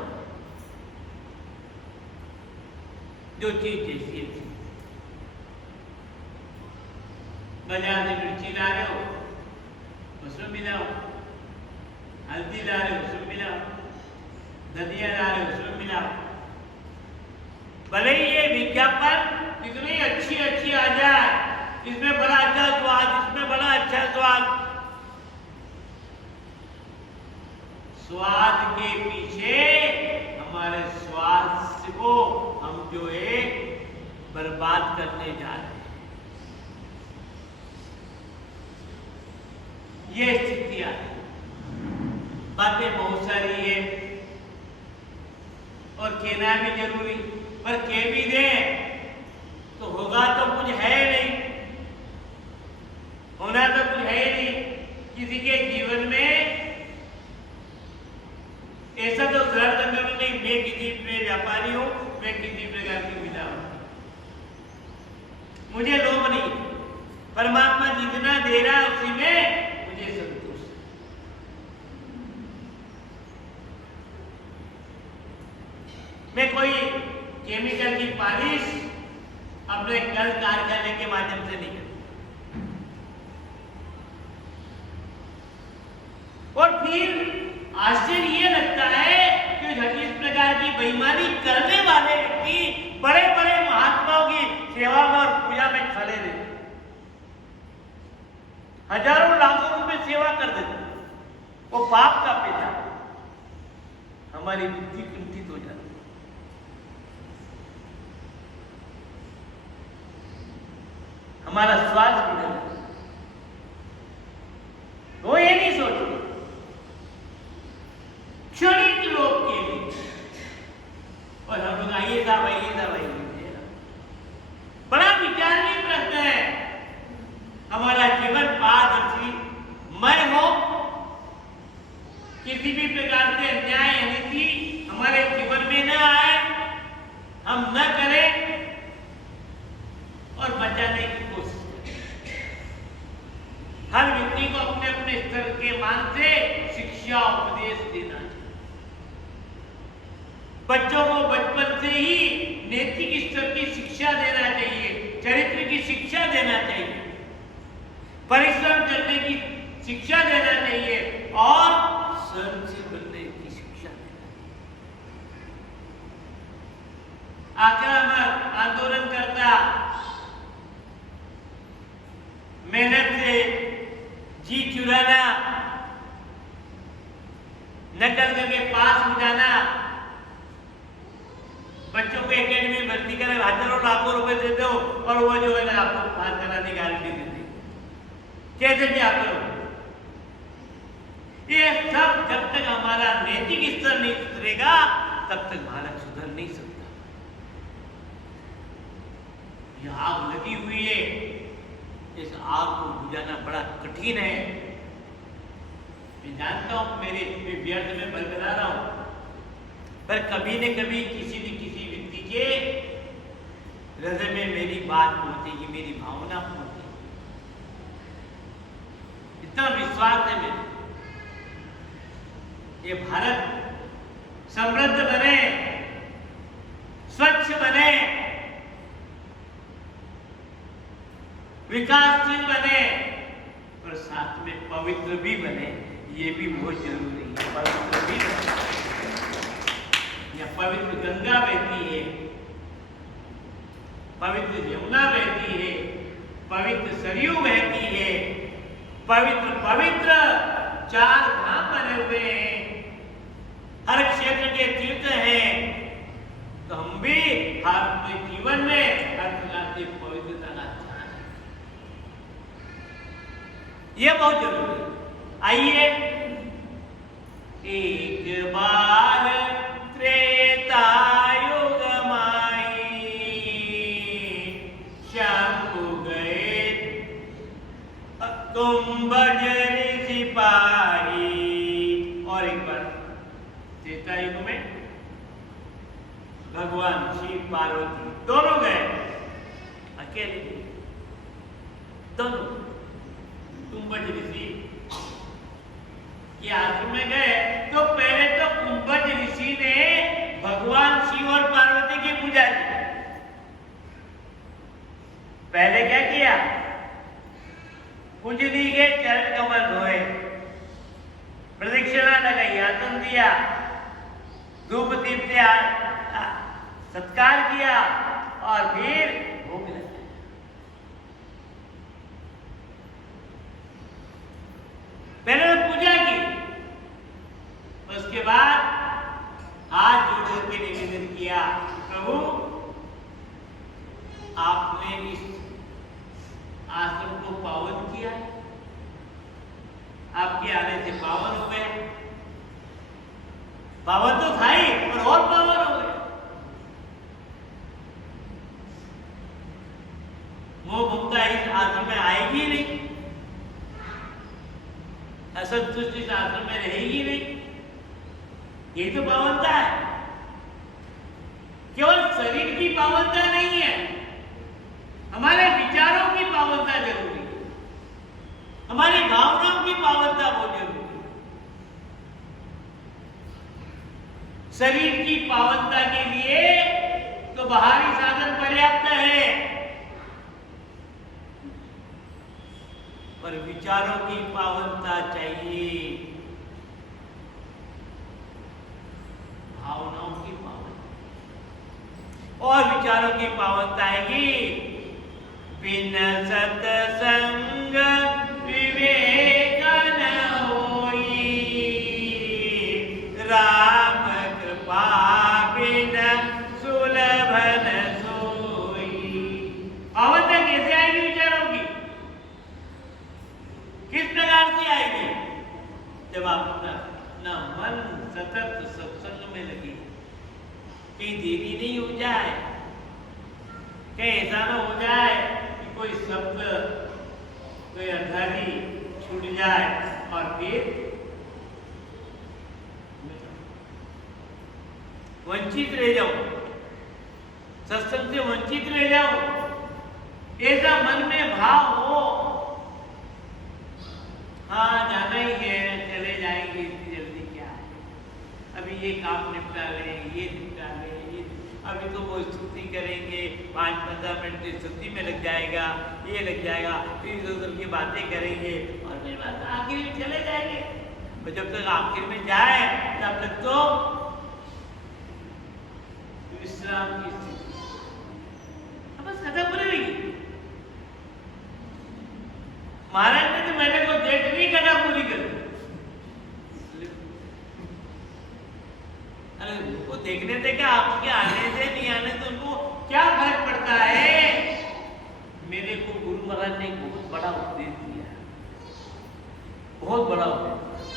जो चीज जैसी थी बाजार से मिर्ची ला रहे हो, उसमें मिलाओ, हल्दी ला रहे हो उसमें मिलाओ, धनिया ला रहे हो उसमें मिलाओ। भले ही ये विज्ञापन कितनी अच्छी अच्छी आ जाए, इसमें बड़ा अच्छा स्वाद, इसमें बड़ा अच्छा स्वाद, स्वाद के पीछे हमारे स्वास्थ्य को हम जो है बर्बाद करने जा रहे हैं। ये स्थितियां है। बातें बहुत सारी है और कहना भी जरूरी, पर कह भी दे तो होगा तो कुछ है नहीं, होना तो कुछ है नहीं। किसी के जीवन में ऐसा तो सरल संकल्प नहीं, मैं किसी में व्यापारी हूं, मैं किसी प्रकार की विधा हूं, मुझे लोभ नहीं, परमात्मा जितना दे रहा है उसी में मुझे संतोष। मैं कोई केमिकल की पॉलिश अपने कल कारखाने के माध्यम से नहीं करता। और फिर आश्चर्य ये लगता है कि इस प्रकार की बेईमानी करने वाले व्यक्ति बड़े बड़े महात्माओं की सेवा में और पूजा में खड़े रहते, हजारों लाखों रुपए सेवा कर देते, वो पाप का पैसा, हमारी बुद्धि कुंठित हो जाती, हमारा स्वास्थ्य बिगड़ जाता। वो ये नहीं सोचते क्षणिक लोग के लिए, और हम लोग आइए था भाई, बड़ा विचारणीय प्रश्न है। हमारा जीवन पारदर्शी मय हो, किसी भी प्रकार से अन्याय अनिति हमारे जीवन में न आए, हम न करें और बचाने की कोशिश करें। हर व्यक्ति को अपने अपने स्तर के मान से शिक्षा उपदेश देना चाहिए। बच्चों को बचपन से ही नैतिक स्तर की शिक्षा देना चाहिए, चरित्र की शिक्षा देना चाहिए, परिश्रम करने की शिक्षा देना चाहिए और सहनशील बनने की शिक्षा देना चाहिए। आक्रामक आंदोलनकर्ता मेहनत से जी चुराना, नकल करके पास हो जाना, बच्चों को एकेडमी में भर्ती करें, हजारों लाखों रुपए देते हो और वो जो है ना आपको पास कराने की गारंटी देते, कैसे भी आप करो। ये सब जब तक हमारा नैतिक स्तर नहीं सुधरेगा तब तक भारत सुधर नहीं सकता। यह आग लगी हुई है, इस आग को बुझाना बड़ा कठिन है। मैं जानता हूं मेरे व्यर्थ में बरकरार रहा हूं, पर कभी न कभी किसी न किसी व्यक्ति के हृदय में मेरी बात पहुंचेगी, मेरी भावना पहुंचेगी। इतना विश्वास है मेरे। ये भारत समृद्ध बने, स्वच्छ बने, विकासशील बने और साथ में पवित्र भी बने, ये भी बहुत जरूरी है। पवित्र भी बने, या पवित्र गंगा बहती है, पवित्र यमुना बहती है, पवित्र सरयू बहती है, पवित्र पवित्र 4 धाम बने हुए हैं, हर क्षेत्र के तीर्थ हैं, तो हम भी हर अपने जीवन में हर प्रकार की पवित्रता का ध्यान है। यह बहुत जरूरी है। आइए एक बार त्रेता युग माई, शंभु गए कुंभज सिपाही। और एक बार त्रेता युग में भगवान शिव पार्वती दोनों गए, अकेले दोनों कुंभज ऋषि के आश्रम में गए। तो पहले तो कुंभज ऋषि ने भगवान शिव और पार्वती की पूजा की। पहले क्या किया? पूजनी के चरण कमल धोए, प्रदक्षिणा लगाई, आसन दिया, धूप दीप से सत्कार किया और फिर भोग लगाया। पहले तो पूजा की, उसके बाद हाथ जोड़ करके निवेदन किया, प्रभु आपने इस आश्रम को पावन किया, आपके आने से पावन हो गए। पावन तो था ही और पावन हो गए। मोह ममता इस आश्रम में आएगी नहीं, असंतुष्टि इस आश्रम में रहेगी नहीं। ये तो पावनता है। केवल शरीर की पावनता नहीं है, हमारे विचारों की पावनता जरूरी है, हमारी भावनाओं की पावनता बहुत जरूरी है। शरीर की पावनता के लिए तो बाहरी साधन पर्याप्त है, पर विचारों की पावनता चाहिए, भावनाओं की पावनता। और विचारों की पावनता आएगी बिन सत्संग विवेक न होई, राम कृपा बिन सुलभ न सोई। पावनता कैसे आएगी विचारों की? किस प्रकार से आएगी? जब आप अपना मन सतत सत्संग में लगे, कहीं देरी नहीं हो जाए, कहीं ऐसा ना हो जाए कि कोई शब्द, कोई अध्याय छूट जाए और फिर वंचित रह जाओ, सत्संग से वंचित रह जाओ, ऐसा मन में भाव हो, हाँ जाना ही है, चले जाएंगे, इतनी जल्दी क्या है, अभी ये काम निपटा लें, ये निपटा लें, ये अभी तो वो स्तुति करेंगे, 5-15 मिनट की स्तुति में लग जाएगा, ये लग जाएगा, फिर इधर की बातें करेंगे और फिर बात आखिर में चले जाएंगे। और जब तक आखिर में जाए तब तक तो विश्राम की स्थिति बस खत्म हो रही। महाराज ने तो मैंने को डेट नहीं कटा पूरी कर, अरे उनको देखने से क्या, आपके आने से नहीं आने से उनको क्या फर्क पड़ता है। मेरे को गुरु महाराज ने बहुत बड़ा उपदेश दिया, बहुत बड़ा उपदेश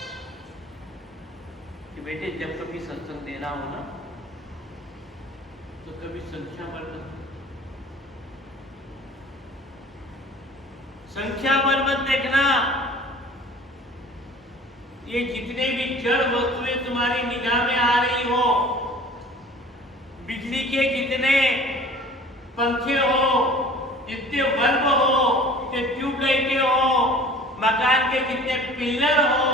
कि बेटे जब कभी सत्संग देना हो ना तो कभी संख्या बल मत देखना। ये जितने भी जड़ वस्तुएं तुम्हारी निगाह में आ रही हो, बिजली के जितने पंखे हो, जितने बल्ब हो, जितने ट्यूबलाइटें हो, मकान के जितने पिलर हो,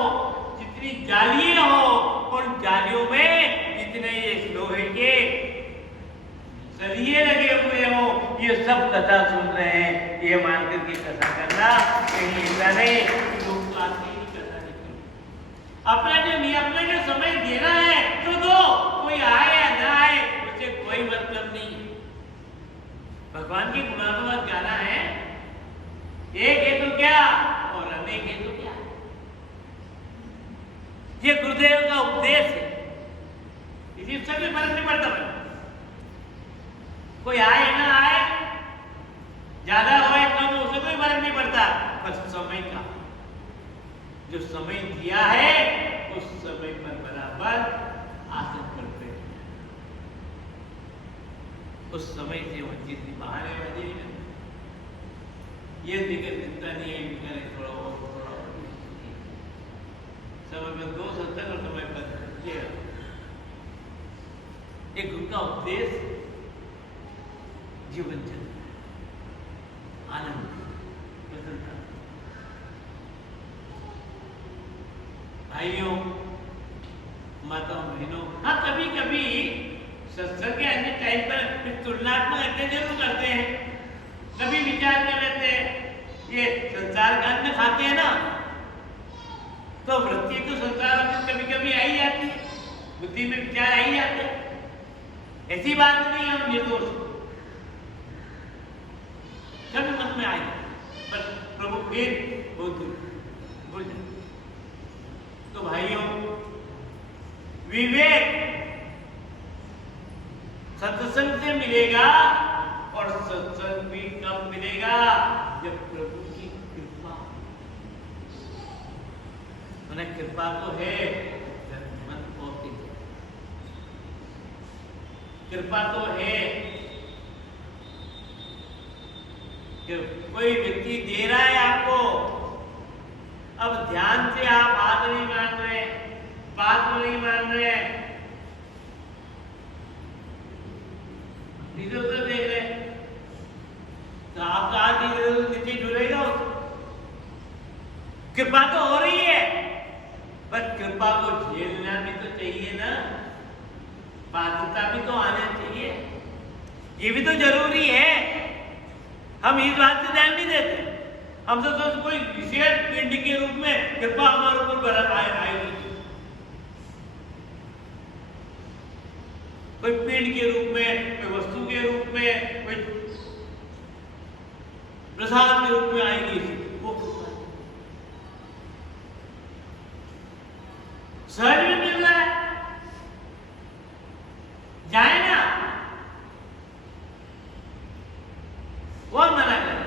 जितनी जालियां हो, उन जालियों में जितने ये लोहे के सरिये लगे हुए हो, ये सब कथा सुन रहे हैं, ये मान करके कथा करना कहीं ऐसा नहीं लोग आते ही कथा नहीं। अपना जो समय देना है तो दो, कोई आए या ना आए उससे कोई मतलब नहीं। भगवान की गुणानुवाद गाना है, एक है तो क्या और अनेक है तो क्या। ये गुरुदेव का उपदेश है, इसी से भी फर्क नहीं पड़ता। कोई आए ना आए, ज्यादा हो या कम हो, उससे कोई फर्क नहीं पड़ता। बस समय का जो समय दिया है उस समय पर बराबर आसन पर बैठ, उस समय से वंचित नहीं, बहाने वाली नहीं। ये दिक्कत इतना नहीं है, निकले थोड़ा और समय में 2 सत्संग और समय पर एक उनका उपदेश जीवन चलता है, आनंद प्रसन्नता। भाइयों माताओं बहनों, हाँ कभी कभी सत्संग के अन्य टाइम पर तुलनात्मक अध्ययन जरूर करते हैं, कभी विचार कर लेते हैं ये संसार का अन्न खाते हैं ना, तो वृत्ति तो संसार में कभी कभी आ ही जाती है, बुद्धि में विचार आ ही जाते हैं, ऐसी बात नहीं हम निर्दोष, कभी मन में आए, पर प्रभु फिर बहुत भूल जाते। तो भाइयों, विवेक सत्संग से मिलेगा, और सत्संग भी कब मिलेगा, जब प्रभु की कृपा, उन्हें कृपा तो है, मन होती है, कृपा तो है कि कोई व्यक्ति दे रहा है आपको, अब ध्यान से आप हाथ नहीं मान रहे, बात नहीं मान रहे, इधर उधर देख रहे, तो आपका हाथ इधर उधर नीचे जुड़ेगा। कृपा तो हो रही है, पर कृपा को झेलना भी तो चाहिए ना, बाध्यता भी तो आना चाहिए, ये भी तो जरूरी है। हम इस बात से ध्यान नहीं देते, हम तो कोई विशेष पिंड के रूप में कृपा हमारे ऊपर बरस आएगी, कोई पिंड के रूप में, कोई वस्तु के रूप में, कोई प्रसाद के रूप में आएगी, वो सहज में मिल रहा है, जाए ना, वो मना कर,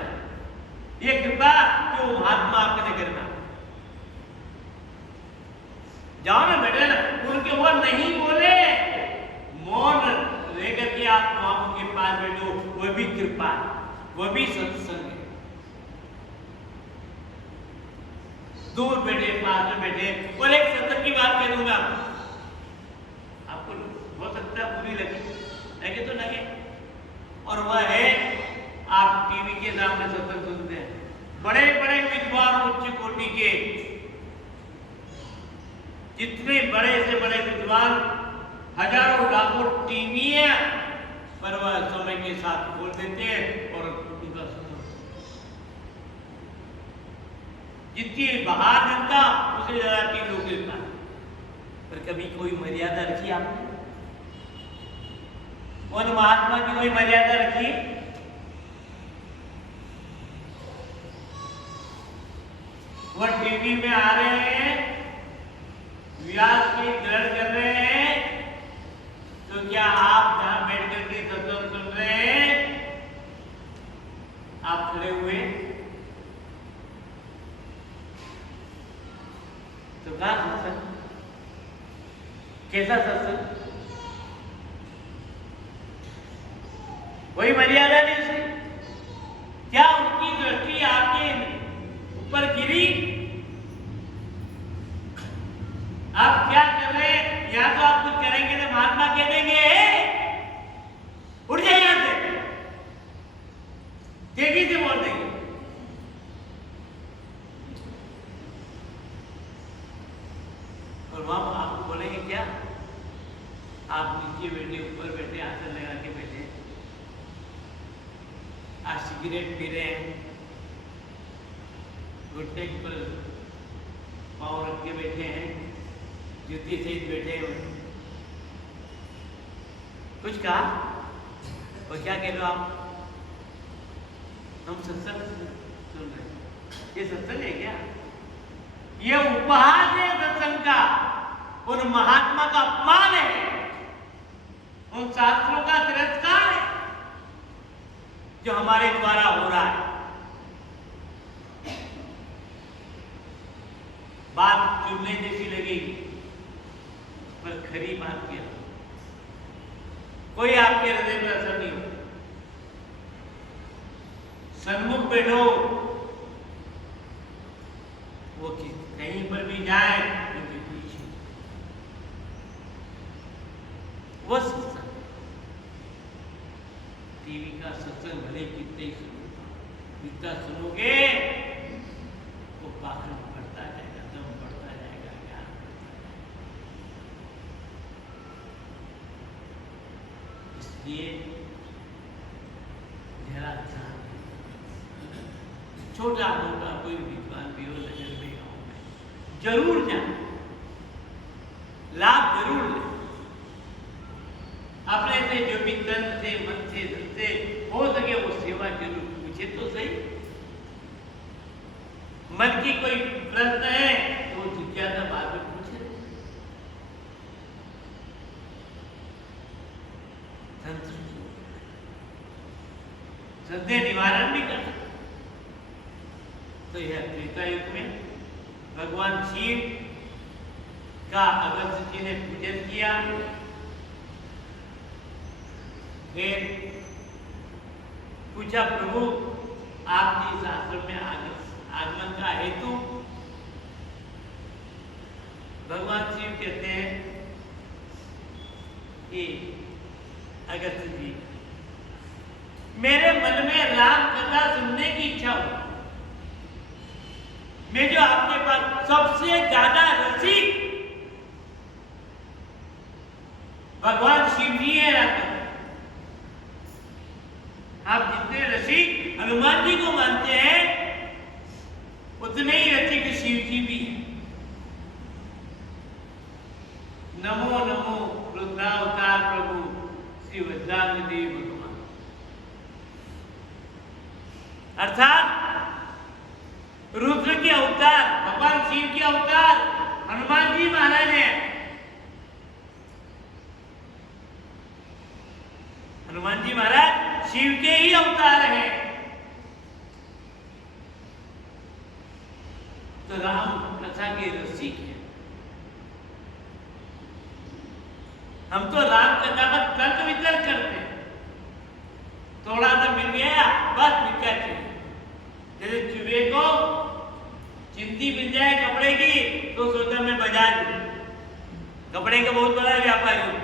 ये कृपा जो महात्मा आपने करना, जाओ ना बेटे ना, उनके वो नहीं बोले, मौन लेकर के आप वहां के पास बैठो, वो भी कृपा, वो भी सत्संग है। दूर बैठे, पास में बैठे, और एक सत्संग की बात कह दूंगा, आपको हो सकता है बुरी लगे तो लगे, और वह है आप टीवी के सामने सत्संग सुनते हैं, बड़े बड़े विद्वान उच्च कोटि के, जितने बड़े से बड़े विद्वान, हजारों लाखों टीवी है, पर वह समय के साथ खोल देते हैं और उनका जितनी बाहर जनता उसे ज्यादा टीवी लोग गिरता है, पर कभी कोई मर्यादा रखी आपने? उन महात्मा की कोई मर्यादा रखी? वह टीवी में आ रहे हैं, व्यास की ग्रहण कर रहे हैं, तो क्या आप जहां बैठ करके सत्संग सुन रहे हैं, आप खड़े हुए तो कहा सत्संग, कैसा सत्संग? वही मर्यादा नहीं उसे, क्या उनकी दृष्टि आपके ऊपर गिरी? आप क्या कर रहे हैं? या तो आप कुछ करेंगे तो महात्मा कह देंगे उठ जाइए यहां से, तेजी से बोल देंगे, और वहां आपको बोलेंगे क्या? आप नीचे बैठे, ऊपर बैठे, आसन लगा के बैठे, आप सिगरेट पी रहे हैं, घुटने पर पाँव रख के बैठे हैं, जूती सहित बैठे हुए, कुछ कहा? और क्या कह रहे हो आप? हम सत्संग सुन रहे हैं, ये सत्संग है क्या? ये उपहास है सत्संग का, उन महात्मा का अपमान है, उन शास्त्रों का तिरस्कार है जो हमारे द्वारा हो रहा है। बात चुनने जैसी लगेगी, पर खरी बात क्या, कोई आपके हृदय में असर नहीं हो। सन्मुख बैठो, वो कहीं पर भी जाए उनके पीछे, वो सत्संग, टीवी का सत्संग भले कितने ही सुनो, जितना सुनोगे वो पाखंड बढ़ता जाएगा, दम बढ़ता जाएगा, ज्ञान बढ़ता जाएगा। इसलिए जरा ध्यान, छोटा मोटा कोई विद्वान भी हो नगर में, गाँव में, जरूर जाए, लाभ जरूर ले। अपने से जो भी तन से, मन से, धन से हो सके वो सेवा जरूर पूछे तो सही। मन की कोई प्रश्न है तो जिज्ञासा बाद में पूछे। संदेह निवारण भी कर सकते। तो यह त्रेता युग में भगवान शिव का अगस्त्य जी ने पूजन किया। फिर पूछा, प्रभु आपके इस आश्रम में आगमन का हेतु? भगवान शिव कहते हैं कि अगस्त्य जी, मेरे मन में राम कथा सुनने की इच्छा हुई। मैं जो आपके पास सबसे ज्यादा रसिक भगवान शिव जी है, आप जितने रसिक हनुमान जी को मानते हैं उतने ही रसिक शिव जी भी हैं। नमो नमो रुद्रावतार प्रभु श्री वज्रांग देव भगवान। अर्थात रुद्र के अवतार, भगवान शिव के अवतार हनुमान जी महाराज हैं। हनुमान जी महाराज शिव के ही अवतार हैं। तो राम कथा के रसिक हैं। हम तो राम कथा का तर्क वितर्क करते हैं, थोड़ा सा मिल गया बस मिल गया चाहिए। जैसे चूहे को चिंती मिल जाए कपड़े की तो सोचा मैं बाजार दूं, कपड़े का बहुत बड़ा व्यापारी हूं।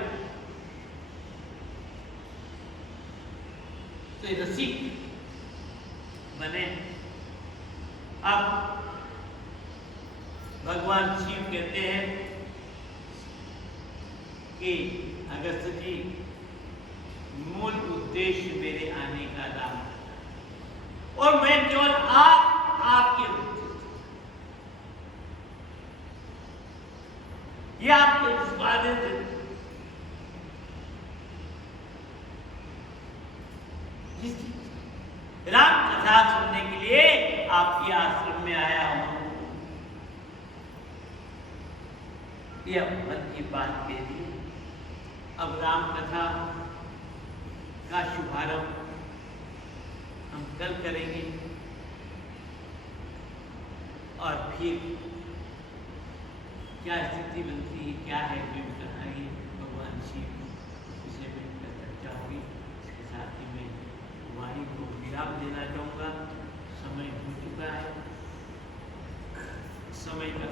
तो रसिक बने। अब भगवान शिव कहते हैं कि अगस्त्य जी, मूल उद्देश्य मेरे आने का राम और मैं केवल आपके उद्देश्य, ये आपके स्वाधीन राम कथा सुनने के लिए आपके आश्रम में आया हूं। यह मन की बात के लिए अब राम कथा का शुभारंभ हम कल करेंगे और फिर क्या स्थिति बनती है, क्या है प्रेम कहानी भगवान शिव, इसे मिलकर चर्चा हुई। इसके साथ ही मैं वाणी को विराम देना चाहूँगा। समय हो चुका है, समय का